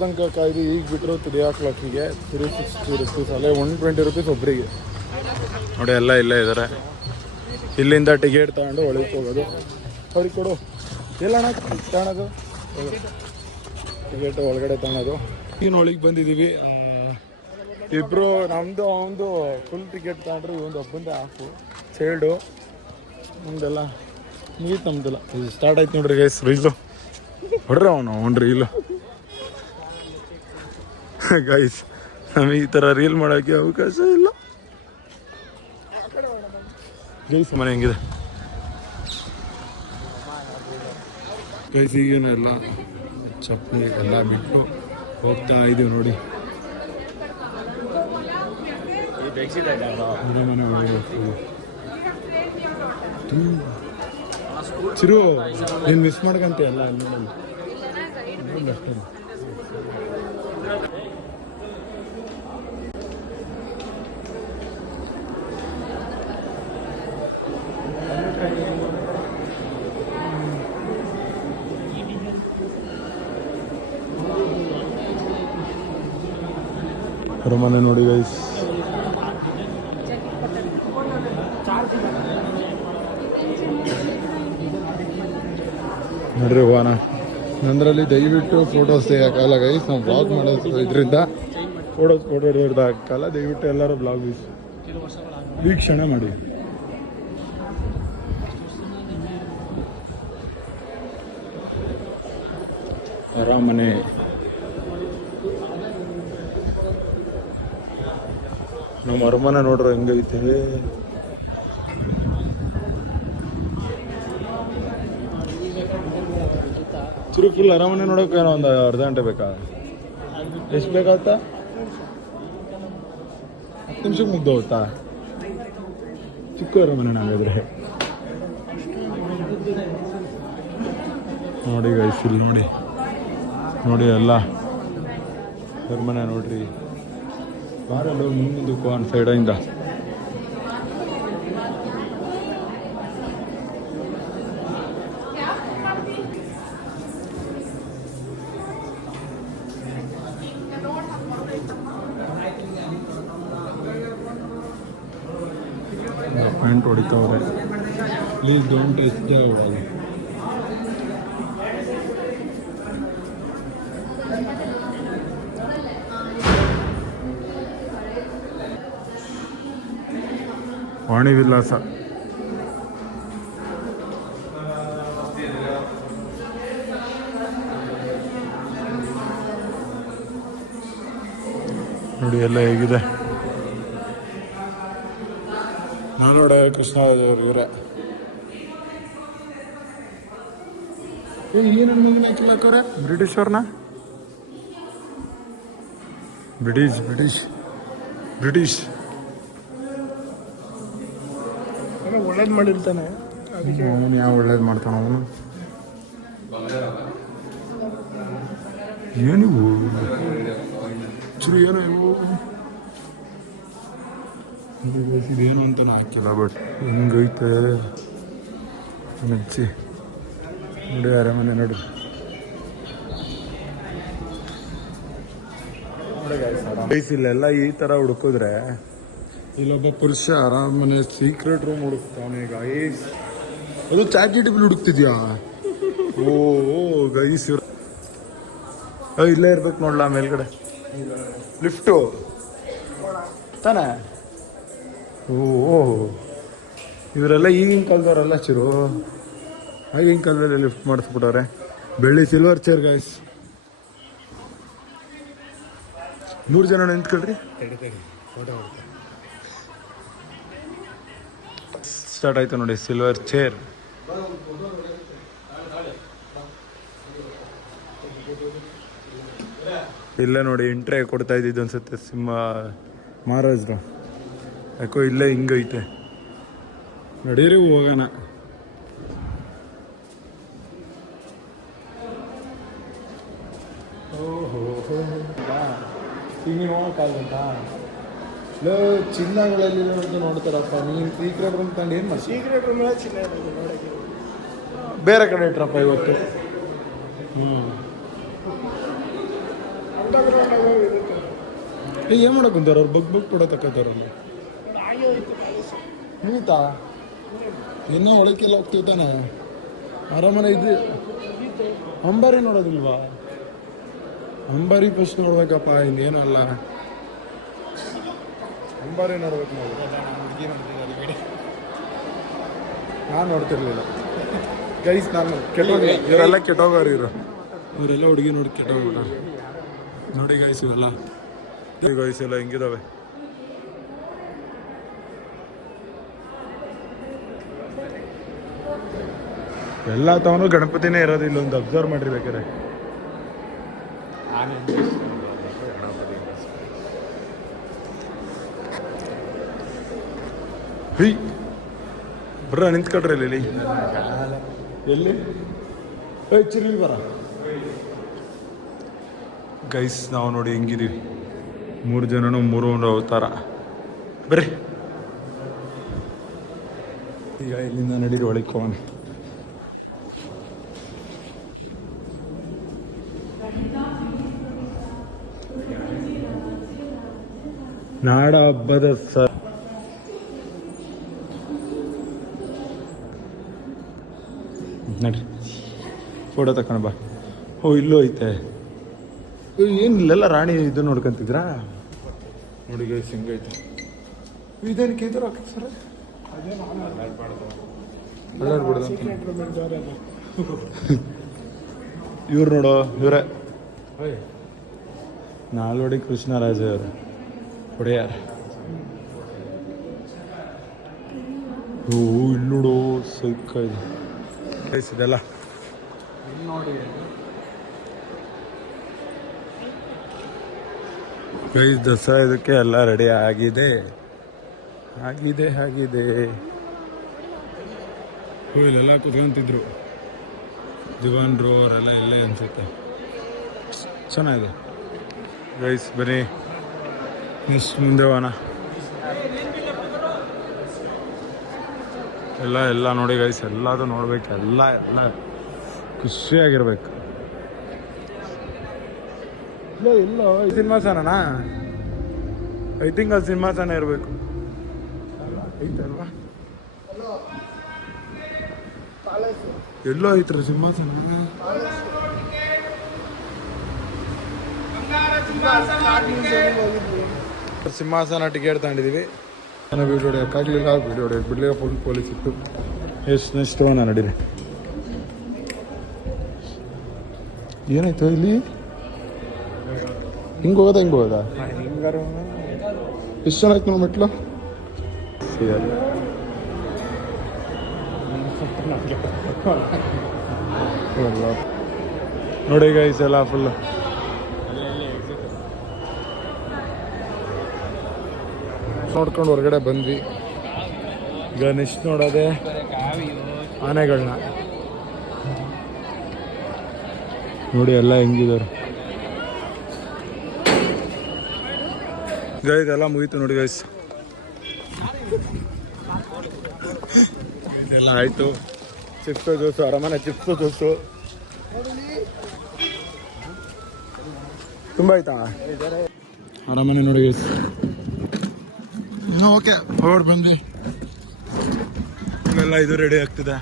ತನಕ ಕಾಯ್ದು ಈಗ ಬಿಟ್ಟರು 3 o'clockಗೆ 360 ರೂಪೀಸ್ ಅಲ್ಲೇ 120 ರೂಪೀಸ್ ಒಬ್ಬರಿಗೆ ನೋಡಿ. ಎಲ್ಲ ಇಲ್ಲೇ ಇದ್ದಾರೆ. ಇಲ್ಲಿಂದ ಟಿಕೆಟ್ ತಗೊಂಡು ಒಳಗೆ ಹೋಗೋದು. ಅವ್ರಿಗೆ ಕೊಡು. ಎಲ್ಲಣ್ಣ ತಗೊಳೋದು ಟಿಕೆಟ್ ಒಳಗಡೆ ತಗೊಳೋದು. ಈಗ ಒಳಗೆ ಬಂದಿದ್ದೀವಿ. ಇಬ್ಬರು ನಮ್ಮದು ಅವನದು ಫುಲ್ ಟಿಕೆಟ್ ತಗೊಂಡ್ರು. ಇವೊಂದು ಒಬ್ಬಂದು ಹಾಫು ಸೈಡು ನಮ್ದೆಲ್ಲ ಮುಗೀತು. ನಮ್ದೆಲ್ಲ ಇದು ಸ್ಟಾರ್ಟ್ ಆಯ್ತು ನೋಡ್ರಿ ಗೈಸ್. ರೀಲು ಹೊಡ್ರಿ ಅವ್ನು ರೀಲು ಗೈಸ್. ನಮಗೆ ಈ ಥರ ರೀಲ್ ಮಾಡೋಕ್ಕೆ ಅವಕಾಶ ಇಲ್ಲ ಗೈಸ್. ಮನೆ ಹೆಂಗಿದೆ ಗೈಸ್. ಈಗೇನು ಎಲ್ಲ ಚಪ್ಪಲಿ ಎಲ್ಲ ಬಿಟ್ಟು ಹೋಗ್ತಾ ಇದ್ದೀವಿ ನೋಡಿ. ಚಿರು ನೀನು ಮಿಸ್ ಮಾಡ್ಕಂತ ಎಲ್ಲ ನೋಡಲ್ಲ. ಅರಮನೆ ನೋಡಿ ಗೈಸ್. ನೋಡ್ರಿ ಹೋಗೋಣ. ನಂದ್ರಲ್ಲಿ ದಯವಿಟ್ಟು ಫೋಟೋಸ್ ತೆಗಿಯೋಕ್ಕಲ್ಲ ಗೈಸ್. ನಾವು ಬ್ಲಾಗ್ ಮಾಡೋದು ಇದರಿಂದ ಫೋಟೋ ಹಿಡಿಯೋದು ಹಾಕಲ್ಲ. ದಯವಿಟ್ಟು ಎಲ್ಲರೂ ಬ್ಲಾಗ್ ವೀಕ್ಷಣೆ ಮಾಡಿ. ಅರಮನೆ ನಮ್ಮ ಅರಮನೆ ನೋಡ್ರಿ ಹೆಂಗೈತೆ. ಚಿರು ಫುಲ್ ಅರಮನೆ ನೋಡೋಕೆ ಏನೋ ಒಂದು ಅರ್ಧ ಗಂಟೆ ಬೇಕಾ? ಎಷ್ಟು ಬೇಕಾಗುತ್ತಾ? 10 ನಿಮಿಷಕ್ಕೆ ಮುಗ್ದು ಹೋಗುತ್ತಾ? ಚಿಕ್ಕ ಅರಮನೆ ನಾವಿದ್ರೆ ನೋಡಿ ಗೈಸ್. ಇಲ್ಲಿ ನೋಡಿ ಎಲ್ಲ ಅರಮನೆ ನೋಡ್ರಿ. ಬಾರಲ್ಲ ಮುಂದಕ್ಕೆ ಒಂದು ಸೈಡಿಂದ ಪಾಯಿಂಟ್ ಹೊಡಿತಾವ್ರೆ. Please don't touch the wall. Vani Vilas ನೋಡಿ ಎಲ್ಲ ಹೇಗಿದೆ. ನಾನೋಡ ಕೃಷ್ಣದೇವರು ಇವರೇ. ಏನು ಮಗನ ಹಾಕೋರೆ ಬ್ರಿಟಿಷವ್ರನ್ನ. ಬ್ರಿಟಿಷ್ ಒಳ್ಳೇದು ಮಾಡಿರ್ತಾನೆ. ಅವನು ಯಾವ ಒಳ್ಳೇದು ಮಾಡ್ತಾನ ಅವನು. ಏನಿವು ಚುರು ಏನೋ ಇವು ಇದೇನು ಅಂತಲೂ ಹಾಕಿಲ್ಲ. ಬಟ್ ಹೆಂಗೈತೆ ಮೆಚ್ಚಿ ನೋಡಿ. ಅರಮನೆ ನೋಡಿ. ಇಲ್ಲೆಲ್ಲ ಈ ಥರ ಹುಡುಕಿದ್ರೆ ಇಲ್ಲೊಬ್ಬ ಪುರುಷ ಅರಮನೆ ಸೀಕ್ರೆಟ್ ರೂಮ್ ಹುಡುಕ್ತಾವನೆ ಗೈಸ್. ಅದು ಚಾಟ್ ಜಿಟಿಪಿ ಹುಡುಕ್ತಿದ್ಯಾ? ಓ ಗೈಸ್ ಇಲ್ಲೇ ಇರ್ಬೇಕು ನೋಡ್ಲಾ ಮೇಲ್ಗಡೆ ಲಿಫ್ಟು ತಾನೆ. ಓ ಇವರೆಲ್ಲ ಈಗಿನ ಕಾಲದವರೆಲ್ಲ ಚಿರು. ಆಗಿನ ಕಾಲದಲ್ಲಿ ಲಿಫ್ಟ್ ಮಾಡಿಸ್ಬಿಟ್ಟವ್ರೆ. ಬೆಳ್ಳಿ ಸಿಲ್ವರ್ ಚೇರ್ ಗೈಸ್. 100 ಜನ ನಿಂತ್ಕೊಳ್ರಿ. ಸ್ಟಾರ್ಟ್ ಆಯ್ತು ನೋಡಿ ಸಿಲ್ವರ್ ಚೇರ್. ಇಲ್ಲೇ ನೋಡಿ ಎಂಟ್ರಿ ಕೊಡ್ತಾ ಇದ್ದಿದ್ದು ಅನ್ಸುತ್ತೆ ಸಿಂಹ ಮಹಾರಾಜರು. ಯಾಕೋ ಇಲ್ಲೇ ಹಿಂಗೈತೆ. ನಡೀರಿ ಹೋಗೋಣ. ಓಹೋ ಹಿಂಗೆ ನೋಡೋಕ್ಕಾಗಂತ ಚಿನ್ನಗಳಲ್ಲಿ ನೋಡ್ತಾರಪ್ಪ. ನೀನು ಸೀಕ್ರೆಟ್ ರೂಮ್ ತಗೊಂಡು ಏನು ಮಾಡಿ? ಸೀಕ್ರೆಟ್ ರೂಮ್ ಚಿನ್ನ ನೋಡೋಕ್ಕೆ ಬೇರೆ ಕಡೆ ಇಟ್ರಪ್ಪ ಇವತ್ತು. ಏನು ಮಾಡಕ್ ಕುಂತಾರ ಅವ್ರು ಬಗ್ ಕೊಡೋ ತಕ್ಕಂತಾರಲ್ಲ ಮುಗೀತಾ ಇನ್ನೂ ಒಳಕ್ಕೆಲ್ಲ ಹೋಗ್ತೀವಿ ತಾನೆ ಆರಾಮನೆ ಇದು ಅಂಬಾರಿ ನೋಡೋದಿಲ್ವಾ ಅಂಬಾರಿ ಫಸ್ಟ್ ನೋಡ್ಬೇಕಪ್ಪ ಇನ್ನೇನು ಅಲ್ಲ ಅಂಬಾರಿ ನೋಡ್ಬೇಕು ನಾವು ನಾನು ನೋಡ್ತಿರ್ಲಿಲ್ಲ ಗೈಸ್ ನಾನು ಕೆಟ್ಟೋಗಿ ಇವರೆಲ್ಲ ಕೆಟ್ಟೋಗೋರು ಇವರು ಅವರೆಲ್ಲ ಹುಡುಗಿ ನೋಡಿ ಕೆಟ್ಟೋಗ್ಬಿಟ್ಟ ನೋಡಿ ಗೈಸ್ ಇವೆಲ್ಲ ಗೈಸ್ ಎಲ್ಲ ಹೆಂಗಿದಾವೆ ಎಲ್ಲ ತವನು ಗಣಪತಿನೇ ಇರೋದು ಇಲ್ಲೊಂದು ಅಬ್ಸರ್ವ್ ಮಾಡ್ರಿ ಬೇಕಾರೆ ಹೈ ಬರ್ರ ನಿಂತ್ಕೊಳ್ರಿ ಇಲ್ಲಿ ಎಲ್ಲಿ ಚಿರ್ಲಿ ಬರ ಗೈಸ್ ನಾವು ನೋಡಿ ಹೆಂಗಿದೀವಿ 3 ಜನನು 3 ಅವತಾರ ಬರ್ರಿ ಈಗ ಇಲ್ಲಿಂದ ನಡೀರಿ ಒಳಗೆ ಹೋಗೋಣ ನಾಡ ಹಬ್ಬದ ನಡ್ರಿ ಫೋಟೋ ತಕೊಂಡು ಬಾ ಓ ಇಲ್ಲೂ ಐತೆ ಏನು ಇಲ್ಲೆಲ್ಲ ರಾಣಿ ಇದು ನೋಡ್ಕೊಂತಿದ್ರಾ ನೋಡಿ ಗೈಸ್ ಹಿಂಗೈತೆ ಇದೇನಕ್ಕೆ ಇದ್ರು ಹಾಕಿ ಸರ್ ಇವ್ರು ನೋಡೋ ಇವರೇ ನಾಲ್ವಡಿ ಕೃಷ್ಣರಾಜ ಅವರು ಹೊಡೆಯಾರ ಓ ಇಲ್ಲಿ ನೋಡೋ ಸೈಕ ಇದೆ ಇದೆಲ್ಲ ಗೈಸ್ ದಸರಾ ಇದಕ್ಕೆ ಎಲ್ಲ ರೆಡಿ ಆಗಿದೆ ಇಲ್ಲೆಲ್ಲ ಕುತ್ಕೊಂತಿದ್ರು ದಿವಾನ್ರು ಅವರೆಲ್ಲ ಇಲ್ಲೇ ಅನ್ಸುತ್ತೆ ಚೆನ್ನಾಗಿದೆ ಗೈಸ್ ಬನ್ನಿ ನೆಕ್ಸ್ಟ್ ಮುಂದೆ ಹೋಗೋಣ ಎಲ್ಲ ನೋಡಿ ಗೈಸ್ ಎಲ್ಲದು ನೋಡ್ಬೇಕು ಎಲ್ಲ ಖುಷಿಯಾಗಿರ್ಬೇಕು ಇಲ್ಲ ಸಿಂಹಾಸನನಾ ಐ ಥಿಂಕ್ ಅಲ್ಲಿ ಸಿಂಹಾಸನ ಇರಬೇಕು ಐತಲ್ವಾ ಎಲ್ಲೋ ಐತ್ರಿ ಸಿಂಹಾಸನ ಸಿಂಹಾಸನ ಟಿಕೆಟ್ ತಗೊಂಡಿದ್ದೀವಿ ನಾನು ವೀಡಿಯೋ ಹೊಡೆಯೋಕ್ಕಾಗಲಿಲ್ಲ ವೀಡಿಯೋ ಹೊಡೆಯೋಕೆ ಬಿಡಲಿಲ್ಲ ಫುಲ್ ಪೊಲೀಸ್ ಇತ್ತು ನೆಕ್ಸ್ಟ್ ನಾನು ನಡೀರಿ ಏನಾಯ್ತು ಇಲ್ಲಿ ಹಿಂಗೆ ಹೋಗೋದಾ ಎಷ್ಟು ಜನ ಆಯ್ತು ನೋಡಿ ಮೆಟ್ಲು ನೋಡಿ ಗೈಸ್ ಎಲ್ಲ ಫುಲ್ ನೋಡ್ಕೊಂಡು ಹೊರಗಡೆ ಬಂದ್ವಿ ಈಗ ನೆಕ್ಸ್ಟ್ ನೋಡೋದೆ ಆನೆಗಳನ್ನ ನೋಡಿ ಎಲ್ಲ ಹೆಂಗಿದ್ದಾರೆ ಗೈಸ್ ಎಲ್ಲ ಮುಗೀತು ನೋಡಿ ಗೈಸ್ ಎಲ್ಲ ಆಯ್ತು ಚಿಪ್ಸ್ ಜ್ಯೂಸು ಅರಮನೆ ಚಿಪ್ಸ್ ಜ್ಯೂಸು ತುಂಬ ಆಯ್ತಾ ಅರಮನೆ ನೋಡಿ ಗೈಸ್ ಓಕೆ ಹೊರಡ್ ಬಂದ್ವಿ ಇಲ್ಲೆಲ್ಲ ಇದು ರೆಡಿ ಆಗ್ತಿದೆ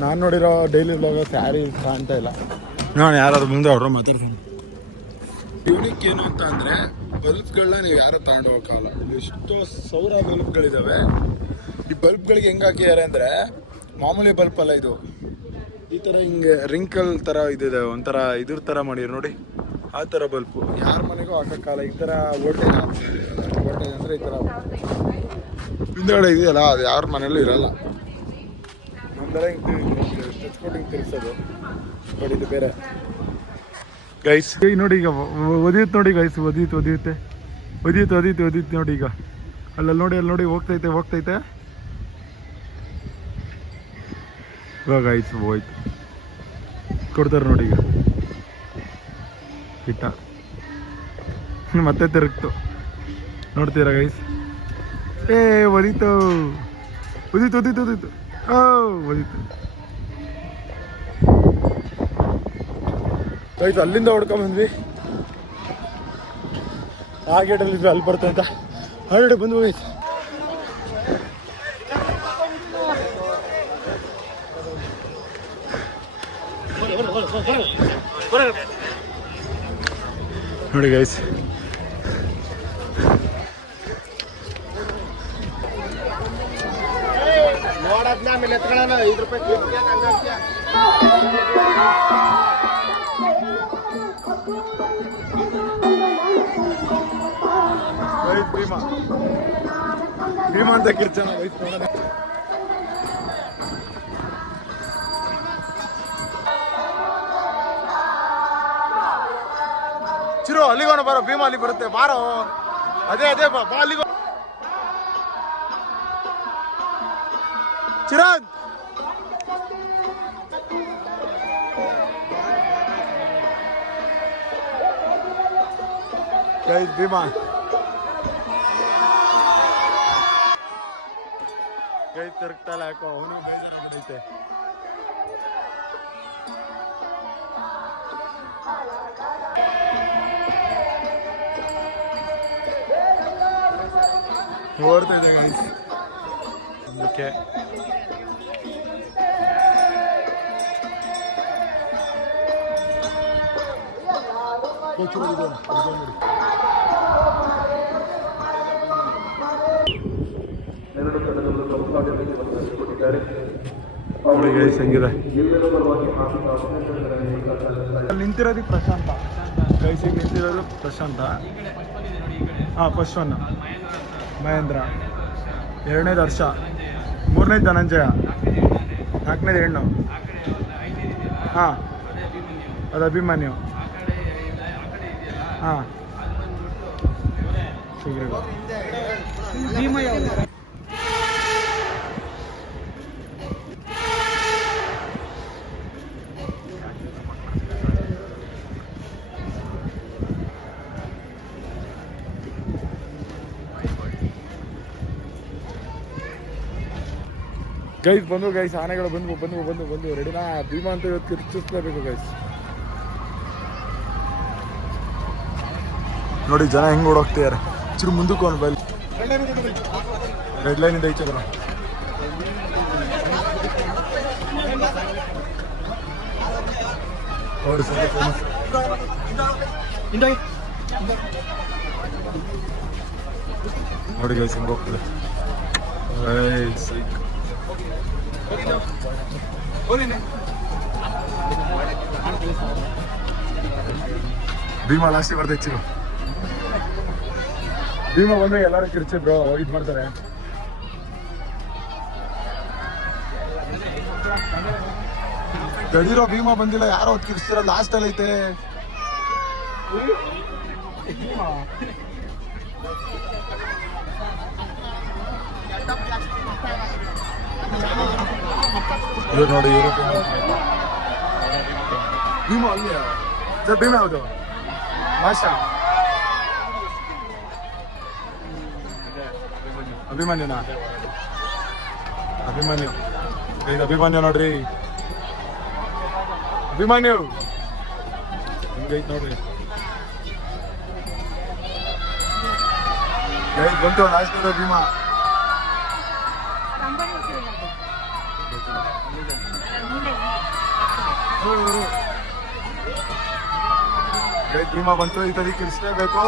ನಾನು ನೋಡಿರೋ ಡೈಲಿ ವ್ಲಾಗ ಸ್ಯಾರಿ ಕಾಣ್ತಾ ಇಲ್ಲ ನಾನು ಯಾರಾದ್ರು ಮುಂದೆ ಅವ್ರ ಮಾತಾಡ್ತೀನಿ ಯೂನಿಕ್ ಏನು ಅಂತ ಅಂದರೆ ಬಲ್ಬ್ಗಳನ್ನ ನೀವು ಯಾರು ತಗೊಂಡು ಹೋಗೋಕ್ಕಾಗಲ್ಲ ಇಲ್ಲಿ ಎಷ್ಟೋ ಸಾವಿರ ಬಲ್ಬ್ಗಳಿದ್ದಾವೆ ಈ ಬಲ್ಬ್ಗಳಿಗೆ ಹೆಂಗೆ ಹಾಕಿದ್ದಾರೆ ಅಂದರೆ ಮಾಮೂಲಿ ಬಲ್ಬ್ ಅಲ್ಲ ಇದು ಈ ಥರ ಹಿಂಗೆ ರಿಂಕಲ್ ಥರ ಇದಿದೆ ಒಂಥರ ಇದ್ರ ಥರ ಮಾಡಿದ್ರು ನೋಡಿ ಆ ಥರ ಬಲ್ಪು ಯಾರ ಮನೆಗೂ ಹಾಕೋಕ್ಕಾಗಲ್ಲ ಈ ಥರ ವೋಲ್ಟೇಜ್ ಅಂದರೆ ಈ ಥರ ಹಿಂದೆಗಡೆ ಇದೆಯಲ್ಲ ಅದು ಯಾರ ಮನೆಯಲ್ಲೂ ಇರಲ್ಲ ನಮ್ದೆಲ್ಲ ಹಿಂಗೆ ತೆಚ್ಕೊಟ್ಟು ಹಿಂಗೆ ತಿರ್ಸೋದು ಬಟ್ ಇದು ಬೇರೆ ಗೈಸ್ ಈಗ ನೋಡಿ ಈಗ ಒದಿಯುತ್ತೆ ನೋಡಿ ಗೈಸ್ ಒದಿಯುತ್ತೆ ನೋಡಿ ಈಗ ಅಲ್ಲಿ ನೋಡಿ ಹೋಗ್ತೈತೆ ಇವಾಗ ಗೈಸ್ ಹೋಯ್ತು ಕೊಡ್ತಾರೆ ನೋಡಿ ಈಗ ಹಿಟ್ಟ ಮತ್ತೆ ತಿರುಗ್ತು ನೋಡ್ತೀರಾ ಗೈಸ್ ಒದಿತು ಓ ಒದಿತು ಆಯ್ತು ಅಲ್ಲಿಂದ ಹೊಡ್ಕೊಂಬಂದ್ವಿ. ಆ ಗೇಟಲ್ಲಿ ಅಲ್ಲಿ ಬರ್ತಂತ ಅಂತ ಹೊರಡೆ ಬಂದು ಹೋಯ್ತು. ನೋಡಿ ಗೈಸ್, ಆಮೇಲೆ ಎತ್ಕೊಳ್ಳೋಣ 5 ರೂಪಾಯಿ ಭೀಮಾ ಭೀಮಾ ಅಂತ ಕಿರ್ಚನ ವೈಸ್ ನೋಡೋಣ. ಚಿರು ಅಲ್ಲಿಗೋನ ಬಾರೋ, ಭೀಮಾ ಅಲ್ಲಿ ಬರುತ್ತೆ ಬಾರೋ. ಅದೇ ಅದೇ ಬಾ ಅಲ್ಲಿಗೋ ಚಿರಾಗ್. ಭೀಮಾ ಕೈ ತಿರುಗ್ತಲ್ಲ, ಯಾಕೋ ಅವನಿಗೆ ಬೇಜಾರಾಗ್ಬಿಟ್ಟೈತೆ. ಓಡ್ತಾ ಇದೆ ಗೈಸ್ ಅದಕ್ಕೆ. ನೋಡಿ ಗೈಸ್ ಹೆಂಗಿದೆ. ನಿಂತಿರೋದು ಪ್ರಶಾಂತ ಗೈಸ್, ಈಗ ನಿಂತಿರೋದು ಪ್ರಶಾಂತ. ಹಾಂ, ಫಸ್ಟ್ ಒನ್ ಮಹೇಂದ್ರ, 2ನೇದು ಹರ್ಷ, 3ನೇದು ಧನಂಜಯ, 4ನೇದು ಹೆಣ್ಣು. ಹಾಂ, ಅದು ಅಭಿಮನ್ಯು. ಹಾಂ, ಗೈಸ್ ಬಂದು ಗೈಸ್, ಆನೆಗಳು ಬಂದು ಬಂದು ಬಂದು ಬಂದು ರೆಡಿನಾ. ಭೀಮಾ ಅಂತ ಇವತ್ತು ಕಿರ್ಚಿಸ್ಲೇಬೇಕು ಗೈಸ್. ನೋಡಿ ಜನ ಹೆಂಗ್ ಓಡೋಗ್ತಿದ್ದಾರೆ. ಚಿರು ಮುಂದಕ್ಕೆ ಒಂದು ಬೈಲ್ ರೆಡ್ ಲೈನ್ ಇಂದ ಐತೆ ಬರ. ನೋಡಿ ಗೈಸ್ ಹೆಂಗ್ ಹೋಗ್ತದೆ. ಭೀಮಾ ಲಾಸ್ಟಿಗೆ ಬರ್ತೈತೆ ಚಿರು. ಭೀಮಾ ಬಂದ್ರೆ ಎಲ್ಲರೂ ಕಿರ್ಚಿದ್ರು ಇದು ಮಾಡ್ತಾರೆ. ಗಡಿರೋ ಭೀಮಾ ಬಂದಿಲ್ಲ, ಯಾರೋ ಕಿರ್ಸ್ತಿರೋ ಲಾಸ್ಟ್ ಅಲ್ಲಿ ಐತೆ. ಇವ್ರು ನೋಡಿ, ಇವರು ಭೀಮಾ ಅಲ್ಲಿ ಸರ್. ಭೀಮಾ ಯಾವುದು? ಭಾಷಾ ಅಭಿಮನ್ಯುನಾ? ಅಭಿಮನ್ಯು ಇದು ಅಭಿಮನ್ಯು ನೋಡ್ರಿ. ಅಭಿಮನ್ಯು ಹಿಂಗೈತ್ ನೋಡ್ರಿ. ಬಂತು ಲಾಸ್ಟ್ ಭೀಮಾ. ಭೀಮಾ ಬಂತು, ಈ ತರಿ ಕಿರ್ಸ್ಲೇಬೇಕು.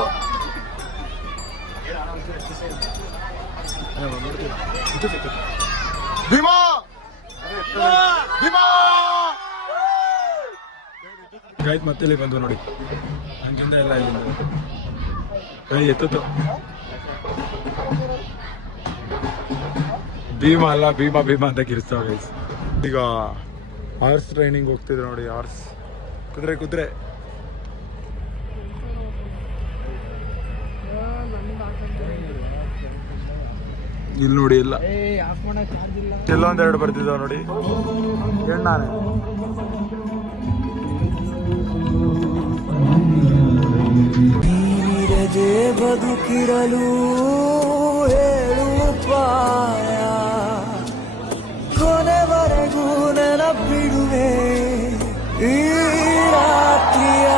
ಭೀಮಾ ಭೀಮಾ ಗಾಯ್ತು ಮತ್ತೆ ಇಲ್ಲಿ ಬಂದು ನೋಡಿ. ಹಂಗಿಂದ ಎಲ್ಲ ಇಲ್ಲಿಂದ ಕೈ ಎತ್ತು. ಭೀಮಾ ಅಲ್ಲ, ಭೀಮಾ ಭೀಮಾ ಅಂತ ಕಿರ್ಸ್ತಾವ ಗೈಸ್. ಈಗ ಹಾರ್ಸ್ ಟ್ರೈನಿಂಗ್ ಹೋಗ್ತಿದ್ರು ನೋಡಿ. ಹಾರ್ಸ್ ಕುದುರೆ ಕುದುರೆ ಇಲ್ಲಿ ನೋಡಿ. ಎಲ್ಲ ಎಲ್ಲೊಂದೆರಡು ಬರ್ತಿದ್ದಾವ ನೋಡಿ. ಹೆಣ್ಣಾನೆ ಬದುಕಿರಲು ಹೇಳುಪಾಯ, ಕೊನೆವರೆಗೂ ನೆನಪಿಡುವೆ ಈ ರಾತ್ರಿಯ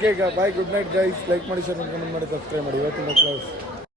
ಓಕೆ ಈಗ ಬಾಯ್, ಗುಡ್ ನೈಟ್ ಗೈಸ್. ಲೈಕ್ ಮಾಡಿ, ಶೇರ್ ಮಾಡಿ, ಕಮೆಂಟ್ ಮಾಡಿ, ಸಬ್ಸ್ಕ್ರೈಬ್ ಮಾಡಿ. ಇವತ್ತಿನ ಕ್ಲಾಸ್